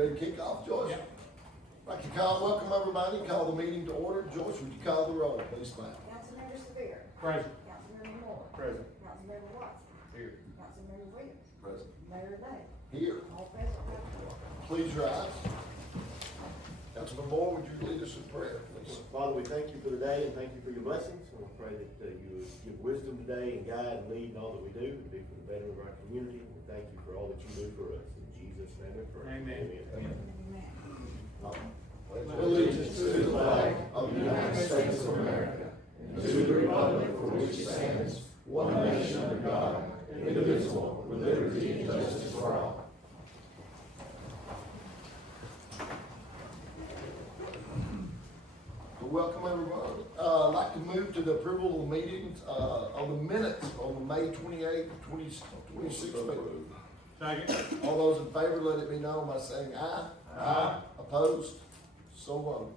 Ready to kick off, Joyce? Yep. I'd like to welcome everybody, call the meeting to order. Joyce, would you call the roll, please, ma'am? Councilmember Sevier. Present. Councilmember Moore. Present. Councilmember Watson. Here. Councilmember Williams. Present. Mayor Day. Here. All present, have a quorum. Please rise. Councilman Moore, would you lead us in prayer, please? Father, we thank you for the day and thank you for your blessings. And I pray that you would give wisdom today and guide and lead in all that we do to be for the betterment of our community. And we thank you for all that you do for us. In Jesus' name we pray. Amen. Amen. Allegiance to the flag of the United States of America and to the republic for which it stands, one nation under God, indivisible, with liberty and justice for all. Welcome, everyone. I'd like to move to the approval of meetings, of the minutes on the May 28th, 2026 meeting. Second. All those in favor, let it be known by saying aye. Aye. Opposed? So voted.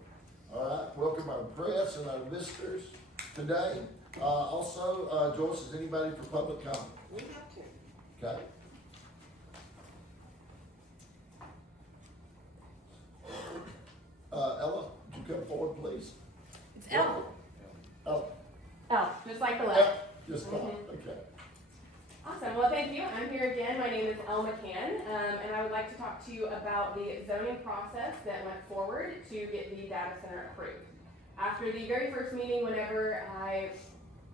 All right, welcome our press and our visitors today. Also, Joyce, is anybody for public comment? We have two. Okay. Ella, would you come forward, please? It's L. Ella. L, just like the letter. Yep, just fine, okay. Awesome. Well, thank you. I'm here again. My name is Elle McCann, and I would like to talk to you about the zoning process that went forward to get the data center approved. After the very first meeting, whenever I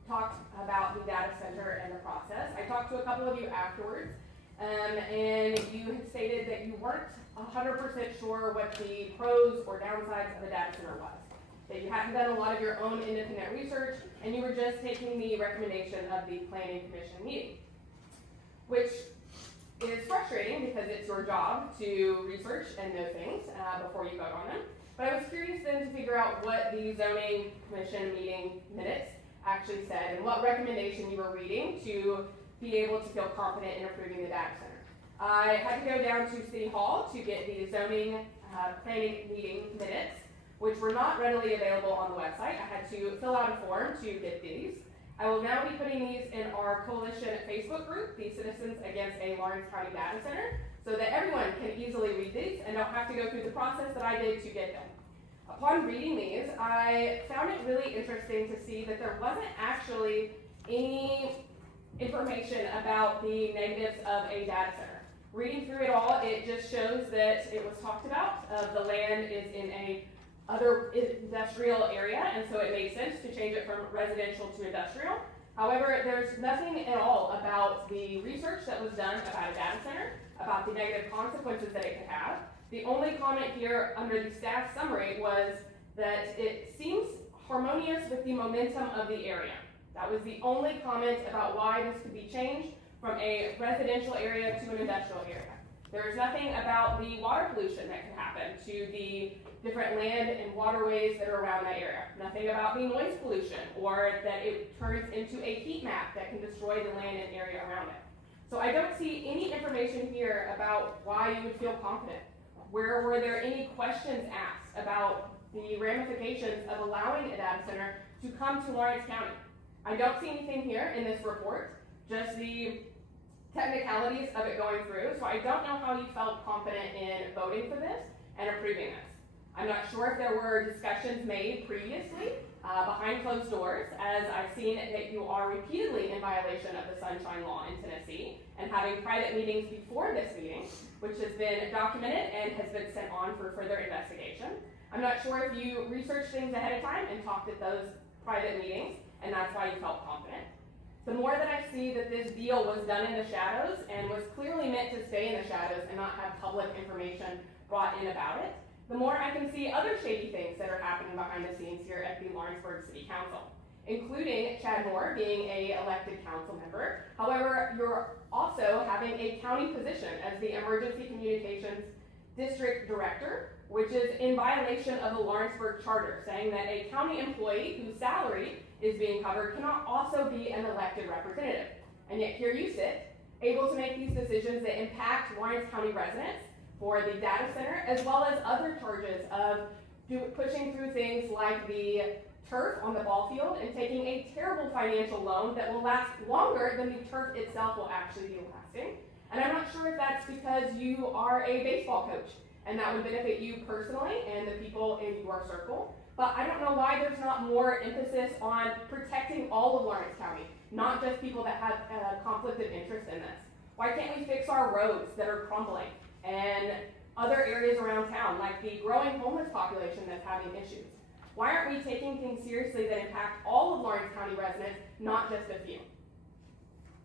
talked about the data center and the process, I talked to a couple of you afterwards, and you had stated that you weren't 100% sure what the pros or downsides of a data center was. That you hadn't done a lot of your own independent research, and you were just taking the recommendation of the planning commission meeting. Which is frustrating because it's your job to research and know things before you vote on them. But I was curious then to figure out what the zoning commission meeting minutes actually said and what recommendation you were reading to be able to feel confident in approving the data center. I had to go down to City Hall to get the zoning planning meeting minutes, which were not readily available on the website. I had to fill out a form to get these. I will now be putting these in our coalition Facebook group, the Citizens Against a Lawrence County Data Center, so that everyone can easily read these and don't have to go through the process that I did to get them. Upon reading these, I found it really interesting to see that there wasn't actually any information about the negatives of a data center. Reading through it all, it just shows that it was talked about. The land is in a other industrial area, and so it made sense to change it from residential to industrial. However, there's nothing at all about the research that was done about a data center, about the negative consequences that it could have. The only comment here under the staff summary was that it seems harmonious with the momentum of the area. That was the only comment about why this could be changed from a residential area to an industrial area. There is nothing about the water pollution that could happen to the different land and waterways that are around that area. Nothing about the noise pollution or that it turns into a heat map that can destroy the land and area around it. So I don't see any information here about why you would feel confident. Where were there any questions asked about the ramifications of allowing a data center to come to Lawrence County? I don't see anything here in this report, just the technicalities of it going through. So I don't know how you felt confident in voting for this and approving this. I'm not sure if there were discussions made previously behind closed doors, as I've seen that you are repeatedly in violation of the Sunshine Law in Tennessee and having private meetings before this meeting, which has been documented and has been sent on for further investigation. I'm not sure if you researched things ahead of time and talked at those private meetings, and that's why you felt confident. The more that I see that this deal was done in the shadows and was clearly meant to stay in the shadows and not have public information brought in about it, the more I can see other shady things that are happening behind the scenes here at the Lawrenceburg City Council, including Chad Moore being an elected council member. However, you're also having a county position as the Emergency Communications District Director, which is in violation of the Lawrenceburg Charter, saying that a county employee whose salary is being covered cannot also be an elected representative. And yet here you sit, able to make these decisions that impact Lawrence County residents for the data center, as well as other charges of pushing through things like the turf on the ball field and taking a terrible financial loan that will last longer than the turf itself will actually be lasting. And I'm not sure if that's because you are a baseball coach and that would benefit you personally and the people in your circle. But I don't know why there's not more emphasis on protecting all of Lawrence County, not just people that have a conflict of interest in this. Why can't we fix our roads that are crumbling and other areas around town, like the growing homeless population that's having issues? Why aren't we taking things seriously that impact all of Lawrence County residents, not just a few?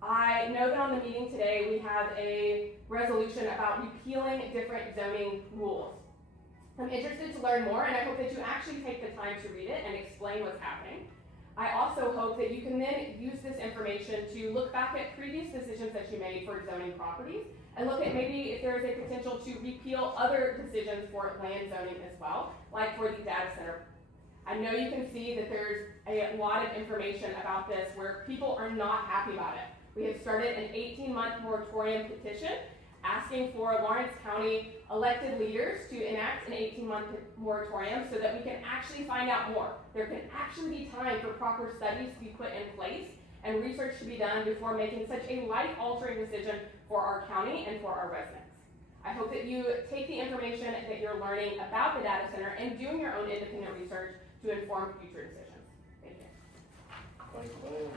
I know that on the meeting today, we have a resolution about repealing different zoning rules. I'm interested to learn more, and I hope that you actually take the time to read it and explain what's happening. I also hope that you can then use this information to look back at previous decisions that you made for zoning properties and look at maybe if there is a potential to repeal other decisions for land zoning as well, like for the data center. I know you can see that there's a lot of information about this where people are not happy about it. We have started an 18-month moratorium petition asking for Lawrence County elected leaders to enact an 18-month moratorium so that we can actually find out more. There can actually be time for proper studies to be put in place and research to be done before making such a life-altering decision for our county and for our residents. I hope that you take the information that you're learning about the data center and doing your own independent research to inform future decisions. Thank you. Thank you, ma'am.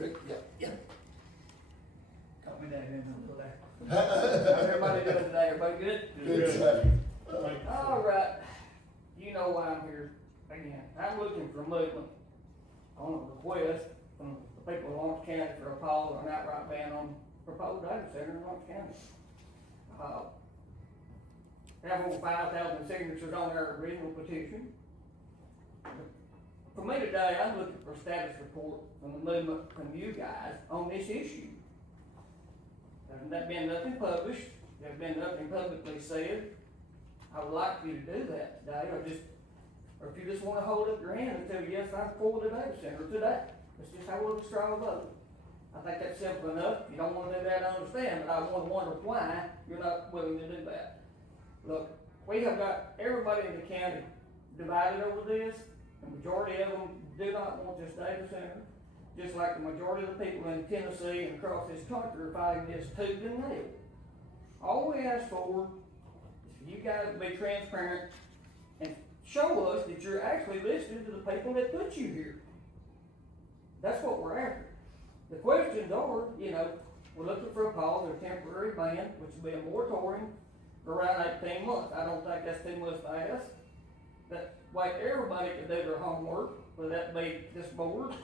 Rick, yeah. Got me down here in the middle there. How's everybody doing today? Everybody good? Good stuff. All right. You know why I'm here again. I'm looking for movement on a request from the people of Lawrence County for a pause or an outright ban on proposed data center in Lawrence County. They have over 5,000 signatures on their original petition. For me today, I'm looking for a status report from the movement from you guys on this issue. There's been nothing published, there's been nothing publicly said. I would like for you to do that today, or if you just wanna hold up your hand and tell yes, I'm for the data center today. Let's just have a little straw vote. I think that's simple enough. If you don't wanna do that, I understand, but I wanna wonder why you're not willing to do that. Look, we have got everybody in the county divided over this. The majority of them do not want this data center, just like the majority of the people in Tennessee and across this country are fighting this tooth and nail. All we ask for is for you guys to be transparent and show us that you're actually listening to the people that put you here. That's what we're after. The questions are, we're looking for a pause or a temporary ban, which will be a moratorium for around 18 months. I don't think that's too much to ask. That way everybody can do their homework, whether that be this board,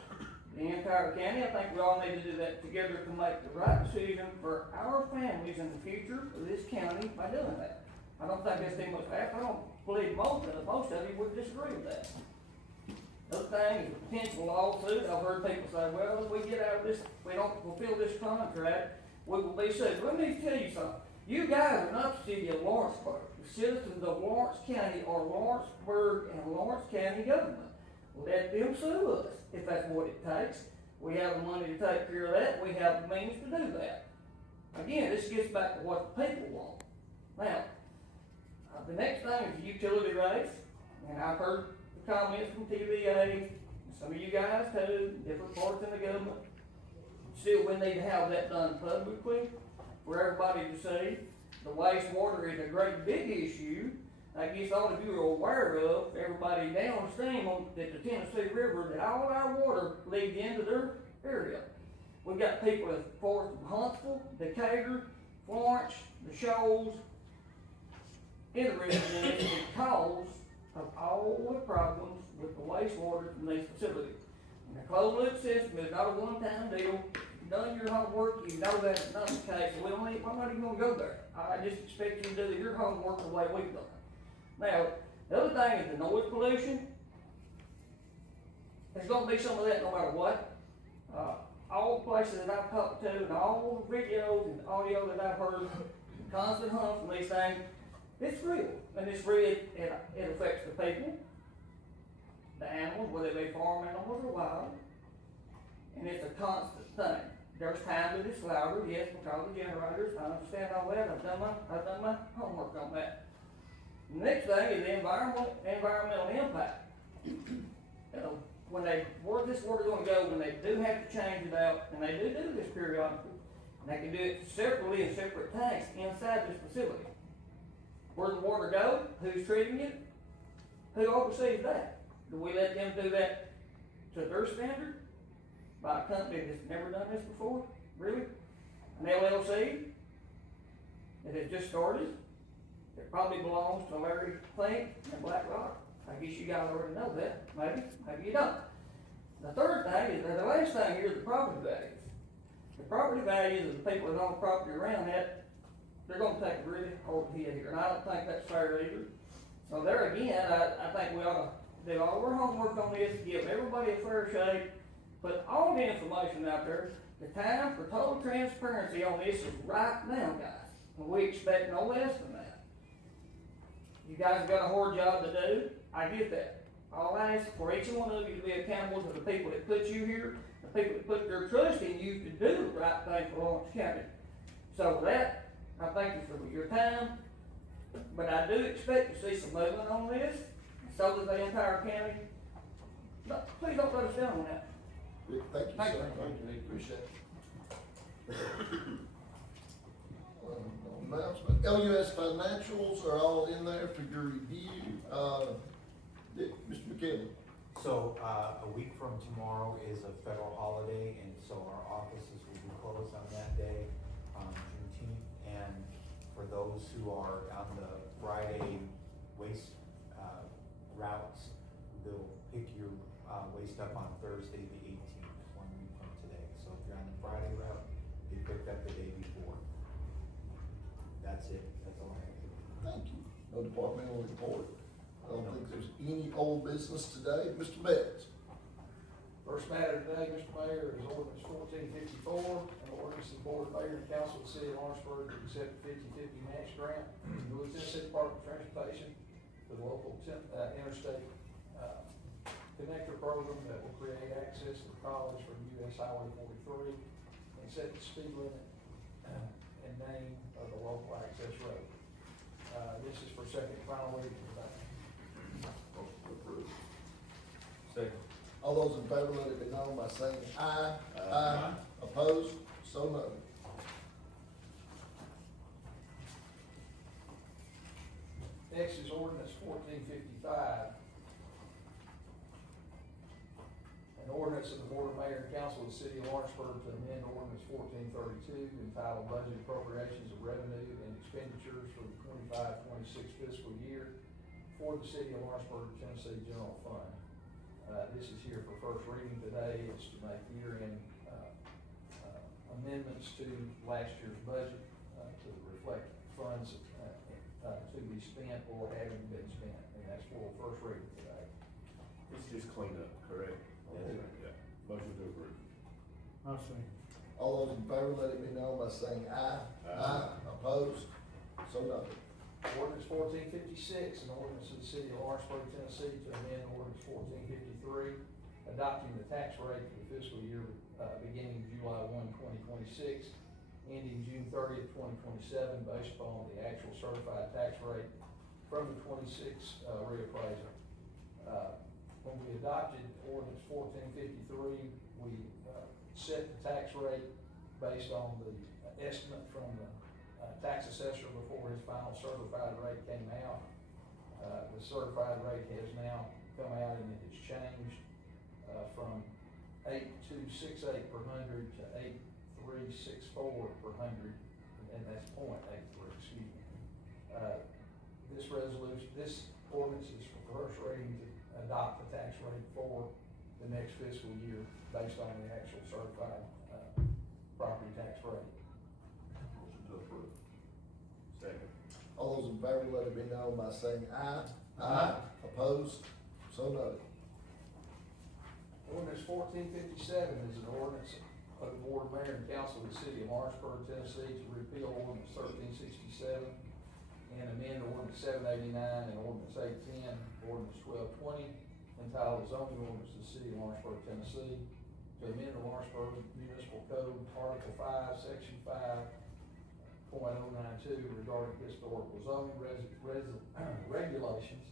the entire county. I think we all need to do that together to make the right decision for our families in the future of this county by doing that. I don't think that's too much to ask. I don't believe most of you would disagree with that. Other thing is a potential lawsuit. I've heard people say, well, if we get out of this, we don't fulfill this contract, we will be sued. Let me tell you something. You guys are not the city of Lawrenceburg. The citizens of Lawrence County are Lawrenceburg and Lawrence County government. Let them sue us if that's what it takes. We have the money to take care of that. We have the means to do that. Again, this gets back to what the people want. Now, the next thing is utility rates, and I've heard the comments from TVA, and some of you guys too, different parts in the government. Still, we need to have that done publicly for everybody to see. The wastewater is a great big issue. I guess all of you are aware of, everybody downstream at the Tennessee River, that all our water leads into their area. We've got people as far as Huntsville, Decatur, Florence, the Shoals, interested in it because of all the problems with the wastewater from these facilities. And the closed-loop system is not a one-time deal. You've done your homework, you know that's not the case, so I'm not even gonna go there. I just expect you to do your homework the way we've done. Now, the other thing is the noise pollution. There's gonna be some of that no matter what. All the places that I've talked to and all the videos and audio that I've heard, constant hum from these things, it's real. And it's real, it affects the people, the animals, whether they be farm animals or wild. And it's a constant thing. There's times that it's louder, yes, because of generators. I understand all that. I've done my homework on that. The next thing is the environmental impact. where this water gonna go, when they do have to change it out, and they do this periodically, and they can do it separately in separate tanks inside this facility. Where the water go, who's treating it, who oversees that? Do we let them do that to their standard? By a company that's never done this before? Really? An LLC that has just started? It probably belongs to Larry Flink and Black Rock. I guess you guys already know that, maybe you don't. The third thing is, the last thing here is the property values. The property values of the people that own property around that, they're gonna take a really hard hit here, and I don't think that's fair either. So there again, I think we ought to do all of our homework on this, give everybody a fair shake, put all the information out there. The time for total transparency on this is right now, guys, and we expect no less than that. You guys got a hard job to do, I get that. All I ask for each one of you to be accountable to the people that put you here, the people that put their trust in you to do the right thing for Lawrence County. So with that, I thank you for your time, but I do expect to see some movement on this, so does the entire county. But please don't let us down on that. Thank you, Thank sir. you. Thank you, appreciate it. Announcement, LUS financials are all in there for your review. Mr. McKinley. So, a week from tomorrow is a federal holiday, and so our offices will be closed on that day, Juneteenth. And for those who are on the Friday waste, routes, they'll pick your, waste up on Thursday, the 18th, 1 week from today. So if you're on the Friday route, they picked up the day before. That's it, that's all I have. Thank you. No departmental report. I don't think there's any old business today. Mr. Betts. First matter today, Mr. Mayor, is ordinance 1454, an ordinance of the Board of Mayor and Council of the City of Lawrenceburg to accept the 50/50 match grant from the Tennessee Department of Transportation for the local interstate connector program that will create access to the college from US Highway 43 and set the speed limit and name of the local access road. This is for second and final reading today. Motion approved. Second. All those in favor, let it be known by saying aye. Aye. Opposed? So noted. Next is ordinance 1455. An ordinance of the Board of Mayor and Council of the City of Lawrenceburg to amend ordinance 1432 entitled Budget Appropriations of Revenue and Expenditures for the 25-26 fiscal year for the City of Lawrenceburg, Tennessee General Fund. This is here for first reading today. It's to make year-end amendments to last year's budget to reflect funds to be spent or having been spent, and that's for first reading today. It's just cleanup, correct? Yeah. Motion to approve. All those in favor, let it be known by saying aye. Aye. Opposed? So noted. Ordinance 1456, an ordinance of the City of Lawrenceburg, Tennessee to amend ordinance 1453, adopting the tax rate for the fiscal year beginning July 1, 2026, ending June 30th, 2027, based upon the actual certified tax rate from the 26 reappraisal. When we adopted ordinance 1453, we set the tax rate based on the estimate from the tax assessor before his final certified rate came out. The certified rate has now come out and it has changed from 8268 per hundred to 8364 per hundred, and that's 0.83, excuse me. This ordinance is for first reading to adopt the tax rate for the next fiscal year based on the actual certified property tax rate. Motion to approve. Second. All those in favor, let it be known by saying aye. Aye. Opposed? So noted. Ordinance 1457 is an ordinance of the Board of Mayor and Council of the City of Lawrenceburg, Tennessee to repeal ordinance 1367 and amend ordinance 789 and ordinance 810, ordinance 1220, entitled zoning ordinance of the City of Lawrenceburg, Tennessee, to amend the Lawrenceburg Municipal Code, Article 5, Section 5.092 regarding historical zoning regulations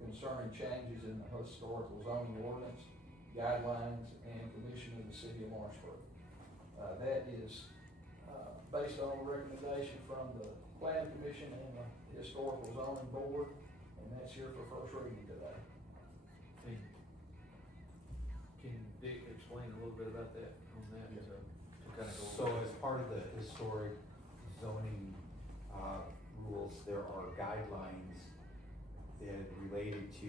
concerning changes in the historical zoning ordinance guidelines, and commission of the city of Lawrenceburg. That is, based on a recommendation from the planning commission and the historical zoning board, and that's here for first reading today. Can Dick explain a little bit about that, on that, to kind of go? So as part of the historic zoning, rules, there are guidelines that related to,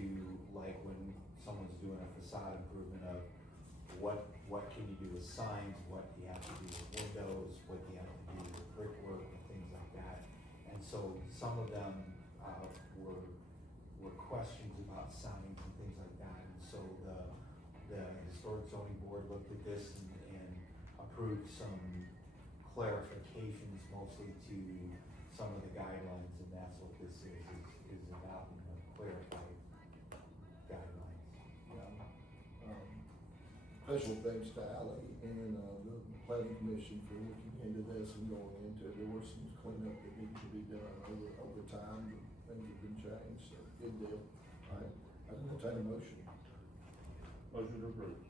like, when someone's doing a facade improvement of what can you do with signs, what do you have to do with windows, what do you have to do with brickwork, and things like that. And so some of them, were questions about signs and things like that. And so the historic zoning board looked at this and approved some clarifications, mostly to some of the guidelines, and that's what this is adopting the clarified guidelines. Special thanks to Ally and, the planning commission for looking into this and going into it. There was some cleanup that needed to be done over time, and things have been changed, so good deal. All right, I can entertain a motion. Motion to approve.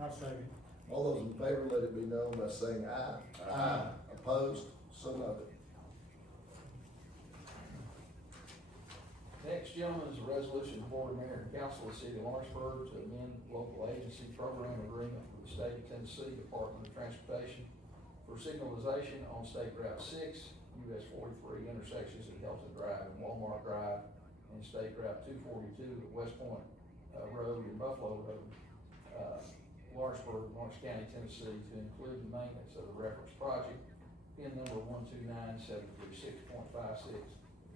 I'll second. All those in favor, let it be known by saying aye. Aye. Opposed, so noted. Next, gentlemen, is a resolution of the Board of Mayor and Council of the City of Lawrenceburg to amend local agency program agreement with the State of Tennessee Department of Transportation for signalization on State Route 6, US 43 intersections at Delta Drive and Walmart Drive, and State Route 242 at West Point Road and Buffalo Road, Lawrenceburg, Lawrence County, Tennessee, to include the maintenance of the reference project, PIN number 129-736.56,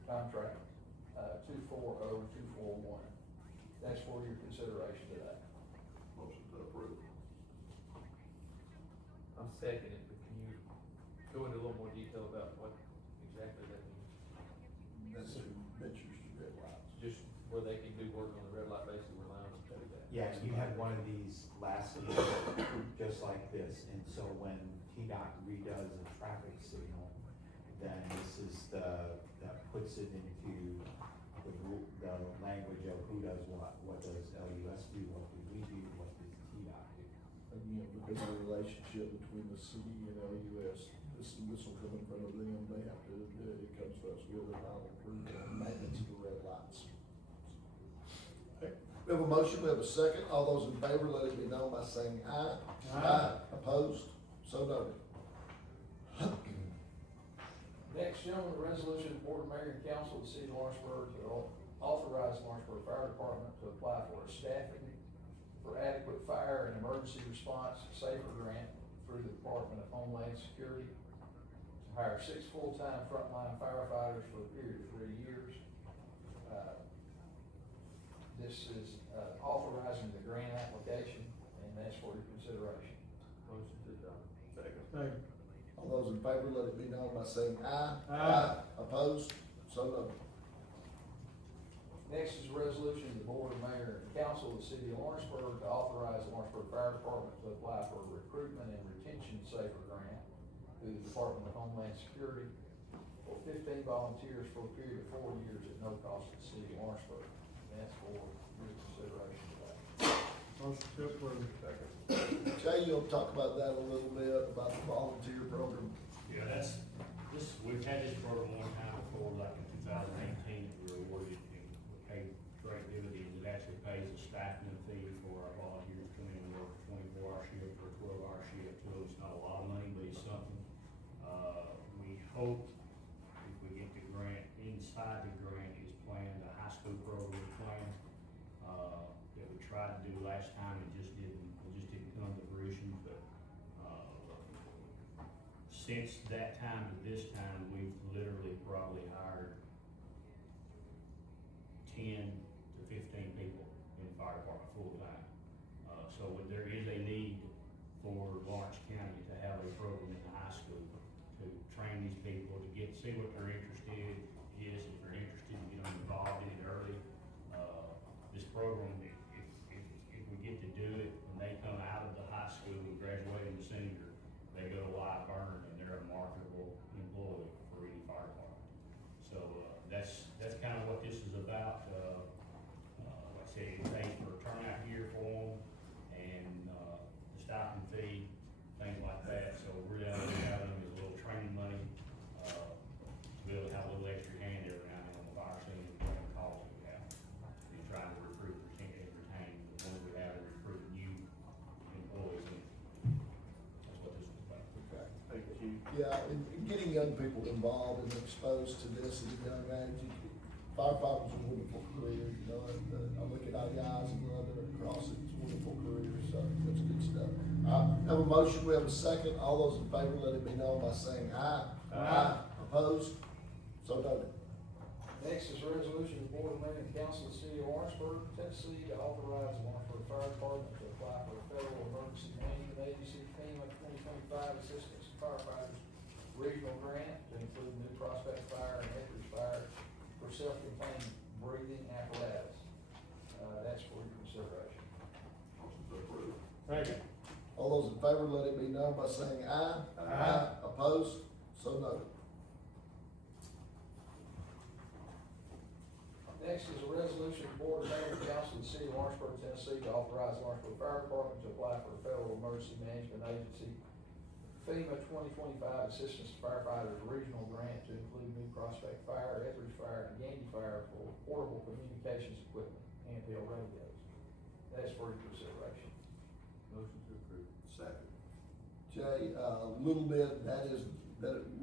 contract 240241. That's for your consideration today. Motion to approve. I'm second it, but can you go into a little more detail about what exactly that means? That's who ventures to red lights. Just where they can do work on the red light, basically, we're allowing them to do that. Yeah, you had one of these last year, just like this, and so when TDOT redoes a traffic signal, then this is that puts it into the language of who does what does LUS do, what do we do, what does TDOT do? Again, because of the relationship between the city and LUS, this will come in front of them, they have to do it, it comes to us with a final approval on maintenance of the red lights. We have a motion, we have a second, all those in favor, let it be known by saying aye. Aye. Opposed, so noted. Next, gentlemen, the resolution of the Board of Mayor and Council of the City of Lawrenceburg to authorize the Lawrenceburg Fire Department to apply for a staffing for adequate fire and emergency response safer grant through the Department of Homeland Security to hire 6 full-time frontline firefighters for a period of 3 years. This is authorizing the grant application, and that's for your consideration. Motion to adopt. Second. Second. All those in favor, let it be known by saying aye. Aye. Opposed, so noted. Next is a resolution of the Board of Mayor and Council of the City of Lawrenceburg to authorize the Lawrenceburg Fire Department to apply for a recruitment and retention safer grant through the Department of Homeland Security for 15 volunteers for a period of 4 years at no cost to the City of Lawrenceburg. And that's for your consideration today. Motion to approve. Second. Jay, you'll talk about that a little bit, about the volunteer program. Yeah, we've had this program one time before, like in 2018, we were awarded, and we paid great dividends. It actually pays a stipend fee for our volunteers to come in and work a 24-hour shift or a 12-hour shift. So it's not a lot of money, but it's something. We hope if we get the grant, inside the grant is planned, the high school program plan, that we tried to do last time, it just didn't come to fruition, but, since that time to this time, we've literally probably hired 10 to 15 people in the fire department full-time. So when there is a need for Lawrence County to have a program in the high school to train these people, to see what they're interested in, if they're interested in getting involved in it early. This program, if we get to do it, when they come out of the high school and graduate into senior, they go to Lawrenceburg and they're a marketable employee for any fire department. So, that's kind of what this is about. Like I said, it pays for a turnout gear for Yeah, and getting young people involved and exposed to this at a young age. Firefighters are a wonderful career, you know, and I look at our guys and the other across it, it's a wonderful career, so that's good stuff. I have a motion, we have a second, all those in favor, let it be known by saying aye. Aye. Opposed? So noted. Next is a resolution of the Board of Mayor and Council of the City of Lawrenceburg, Tennessee, to authorize the Lawrenceburg Fire Department to apply for a federal emergency management agency FEMA 2025 assistance to firefighters regional grant to include New Prospect Fire and Edwards Fire for self-contained breathing apparatus. That's for your consideration. Second. All those in favor, let it be known by saying aye. Aye. Opposed? So noted. Next is a resolution of the Board of Mayor and Council of the City of Lawrenceburg, Tennessee, to authorize the Lawrenceburg Fire Department to apply for a federal emergency management agency FEMA 2025 assistance to firefighters regional grant to include New Prospect Fire, Etheridge Fire, and Gandy Fire for portable communications equipment, handheld radios. That's for your consideration. Motion to approve. Second. Jay, a little bit, that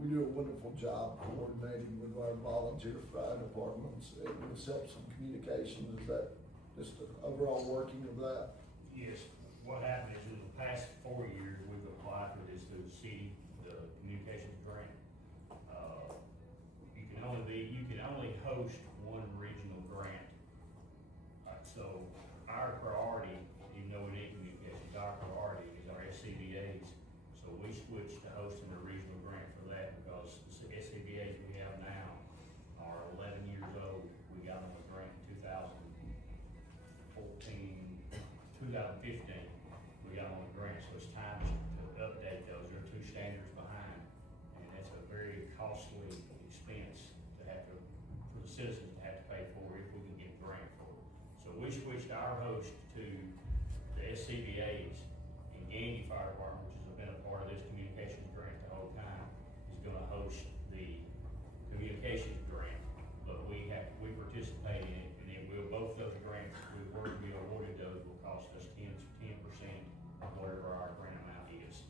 we do a wonderful job coordinating with our volunteer fire departments. It helps some communications. Is that just the overall working of that? Yes, what happened is in the past 4 years, we've applied for this through the city, the communications grant. You can only host one regional grant. So our priority, even though we need communications, our priority is our SCBA's. So we switched to hosting a regional grant for that because the SCBA's we have now are 11 years old. We got them a grant in 2015, we got them on a grant, so it's time to update those. They're 2 standards behind, and that's a very costly expense to have to, for the citizens to have to pay for if we can get a grant for it. So we switched our host to the SCBA's, and Gandy Fire Department, which has been a part of this communications grant the whole time, is gonna host the communications grant. But we participate in it, and then both those grants, we were to be awarded those will cost us 10% of whatever our grant amount is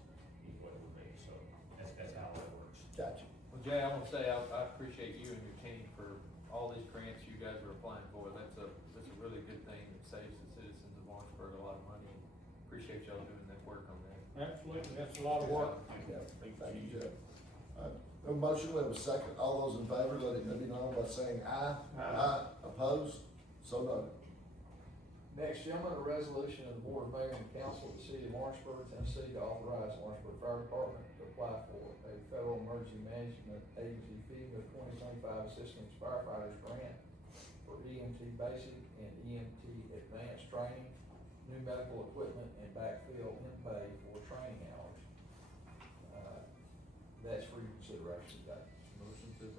what it would be. So that's how that works. Gotcha. Well, Jay, I want to say I appreciate you and your team for all these grants you guys are applying for. That's a really good thing. It saves the citizens of Lawrenceburg a lot of money. Appreciate y'all doing that work on that. Absolutely, that's a lot of work. Yeah, thank you, Jay. A motion, we have a second. All those in favor, let it be known by saying aye. Aye. Opposed? So noted. Next, gentlemen, a resolution of the Board of Mayor and Council of the City of Lawrenceburg, Tennessee, to authorize the Lawrenceburg Fire Department to apply for a federal emergency management agency FEMA 2025 assistance firefighters grant for EMT basic and EMT advanced training, new medical equipment, and backfill in pay for training hours. That's for your consideration today. Motion to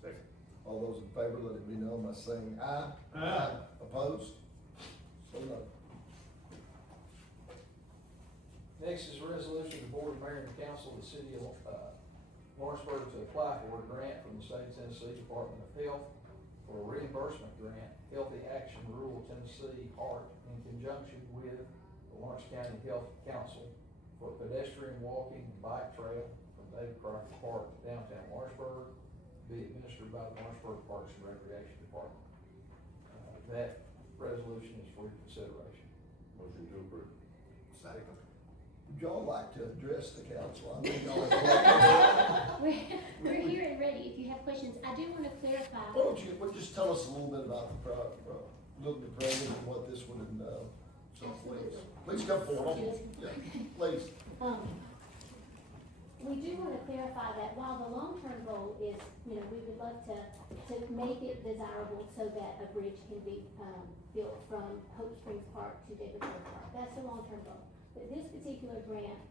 Second. All those in favor, let it be known by saying aye. Aye. Opposed? So noted. Next is a resolution of the Board of Mayor and Council of the City of Lawrenceburg to apply for a grant from the State of Tennessee Department of Health for a reimbursement grant, Healthy Action Rural Tennessee HART, in conjunction with the Lawrence County Health Council for pedestrian walking and bike trail from David Crockett Park to downtown Lawrenceburg, be administered by the Lawrenceburg Parks and Recreation Department. That resolution is for your consideration. Motion to approve. Second. Would y'all like to address the council? I know y'all. We're here and ready if you have questions. I do want to clarify. Why don't you, just tell us a little bit about the program and what this would entail. So please come forward. Yeah, please. We do want to clarify that while the long-term goal is, we would love to make it desirable so that a bridge can be, built from Hope Springs Park to David Crockett Park. That's the long-term goal. But this particular grant,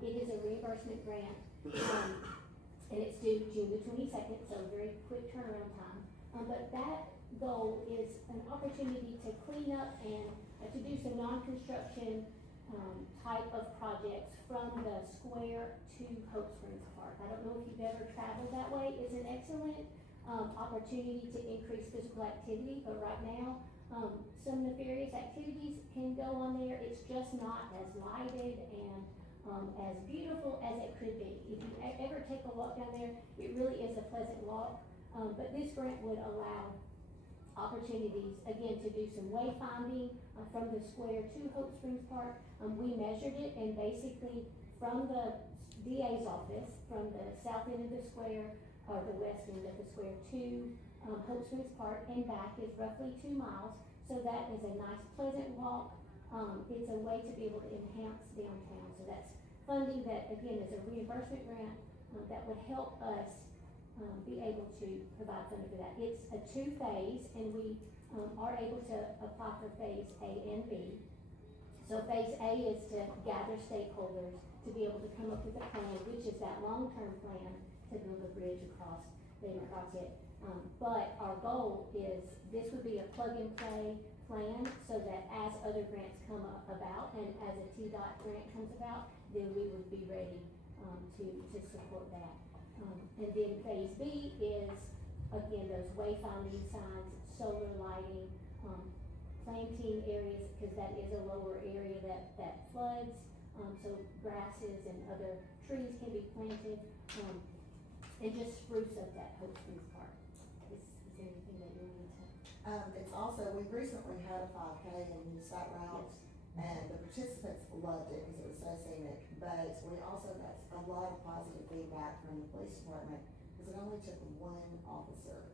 it is a reimbursement grant, and it's due June the 22nd, so very quick turnaround time. But that goal is an opportunity to clean up and to do some non-construction type of projects from the square to Hope Springs Park. I don't know if you've ever traveled that way. It's an excellent opportunity to increase physical activity, but right now, some nefarious activities can go on there. It's just not as lighted, and as beautiful as it could be. If you ever take a walk down there, it really is a pleasant walk. But this grant would allow opportunities, again, to do some wayfinding from the square to Hope Springs Park. We measured it, and basically from the DA's office, from the south end of the square, or the west end of the square to Hope Springs Park and back is roughly 2 miles. So that is a nice pleasant walk. It's a way to be able to enhance downtown. So that's funding that, again, is a reimbursement grant that would help us be able to provide funding for that. It's a 2-phase, and we are able to apply for phase A and B. So phase A is to gather stakeholders to be able to come up with a plan, which is that long-term plan to build a bridge across David Crockett. But our goal is this would be a plug-and-play plan, so that as other grants come about and as a TDOT grant comes about, then we would be ready to support that. And then phase B is, again, those wayfinding signs, solar lighting, planting areas, because that is a lower area that floods. So grasses and other trees can be planted, and just spruce up that Hope Springs Park. Is anything that you wanted to? It's also, we recently had a 5K and used that route, and the participants loved it because it was so scenic. But we also got a lot of positive feedback from the police department because it only took 1 officer.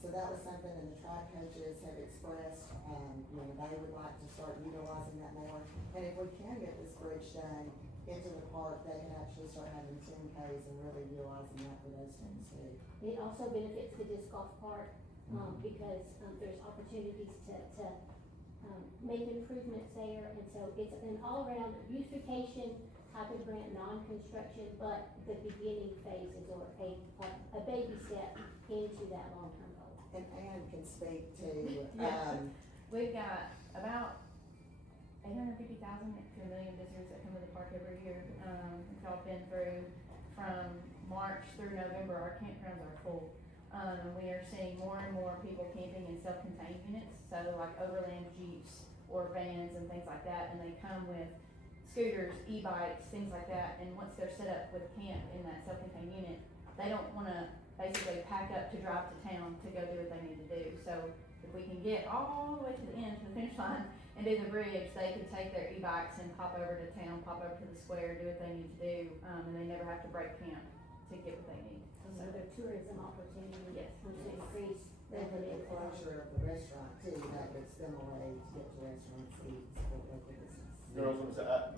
So that was something, and the track coaches have expressed, they would like to start utilizing that more. And if we can get this bridge done into the park, they can actually start having 10Ks and really utilizing that for those things too. It also benefits the disc golf park, because there's opportunities to make improvements there. And so it's an all-around beautification type of grant, non-construction, but the beginning phases, or a baby step into that long-term goal. And Ann can speak to, We've got about 850,000 to 1 million visitors that come to the park every year. It's all been through from March through November. Our campgrounds are full. We are seeing more and more people camping in self-contained units, so like overland jeeps or vans and things like that, and they come with scooters, e-bikes, things like that, and once they're set up with camp in that self-contained unit, they don't wanna basically pack up to drive to town to go do what they need to do. So if we can get all the way to the end, to the finish line, and do the bridge, they can take their e-bikes and pop over to town, pop over to the square, do what they need to do, and they never have to break camp to get what they need. Another tourism opportunity. Yes. To increase and with the revenue. closure of the restaurant too, that gives them a way to get to restaurants, eat, support local business. Girls,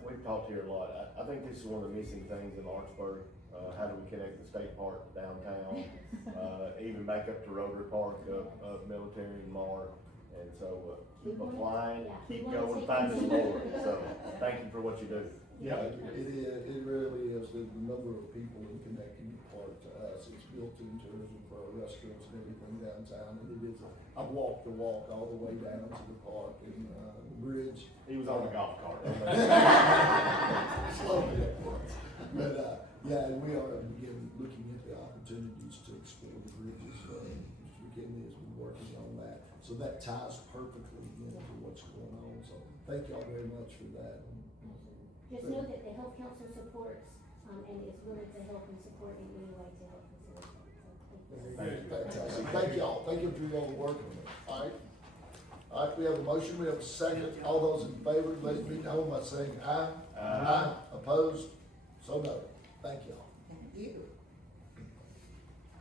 we've talked here a lot. I think this is one of the missing things in Lawrenceburg. How do we connect the state park to downtown, even back up to Rotary Park, up Military and Mart. And so, keep applying, keep going, find some more. So, thank you for what you do. Yeah, it is, it really is, the number of people in connecting the park to us, it's built in tourism for our restaurants and everything downtown, and it is I've walked the walk all the way down to the park and, the bridge. He was on a golf cart. Slowly up once. But, yeah, and we are, again, looking at the opportunities to explore the bridges, Mr. McKinley has been working on that, so that ties perfectly into what's going on, so thank y'all very much for that. Just know that the Health Council supports, and is willing to help and support in any way to help facilitate. So thank you. Fantastic. Thank y'all. Thank you for y'all work on it. Alright, we have a motion, we have a second. All those in favor, let it be known by saying aye. Aye. Opposed? So noted. Thank y'all. Thank you.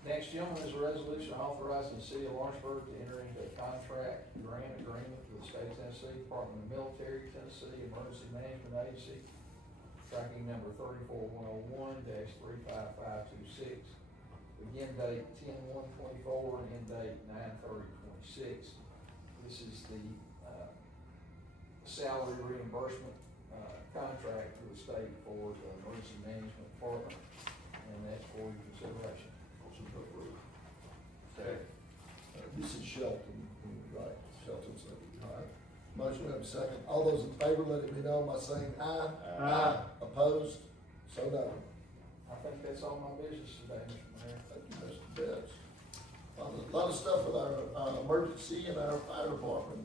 Next, gentlemen, is a resolution authorizing the city of Lawrenceburg to enter into a contract grant agreement with the state of Tennessee, Department of Military, Tennessee Emergency Management Agency, tracking number 34101-35526. Begin date 10/1/24 and end date 9/30/26. This is the salary reimbursement contract for the state for the emergency management department, and that's for your consideration. Motion to approve. Second. This is Shelton, right? Shelton second. Alright. Motion, we have a second. All those in favor, let it be known by saying aye. Aye. Opposed? So noted. I think that's all my business today, Mr. Mayor. Thank you, Mr. Betts. A lot of stuff with our emergency and our fire department,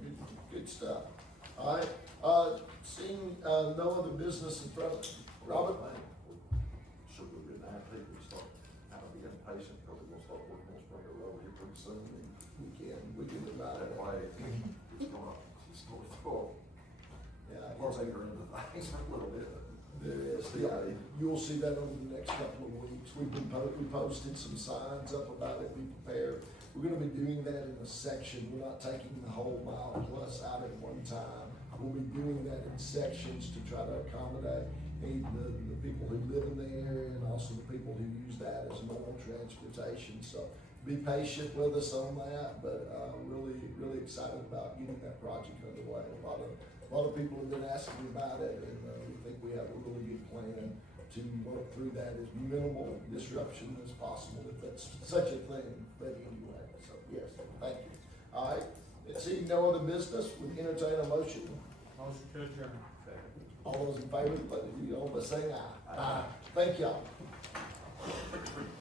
good stuff. All right, Seeing, no other business in front of us. Robert? Should we be now, people start, kind of being patient, because we're gonna start working on Springer Road here pretty soon. We can divide That it. way, it's gonna throw, Yeah. plus acre into things for a little bit. There is, yeah, you'll see that over the next couple of weeks. We posted some signs up about it, be prepared. We're gonna be doing that in a section, we're not taking the whole mile plus out at one time. We'll be doing that in sections to try to accommodate the people who live in the area and also the people who use that as normal transportation. So be patient with us on that, but, really excited about getting that project underway. A lot of people have been asking about it, and, we think we have a really good plan to work through that as minimal disruption as possible, if that's such a thing, but anyway, so, yes, thank you. All right, seeing no other business, we entertain a motion. Motion to adjourn. All those in favor, let it be known by saying aye. Aye. Thank y'all.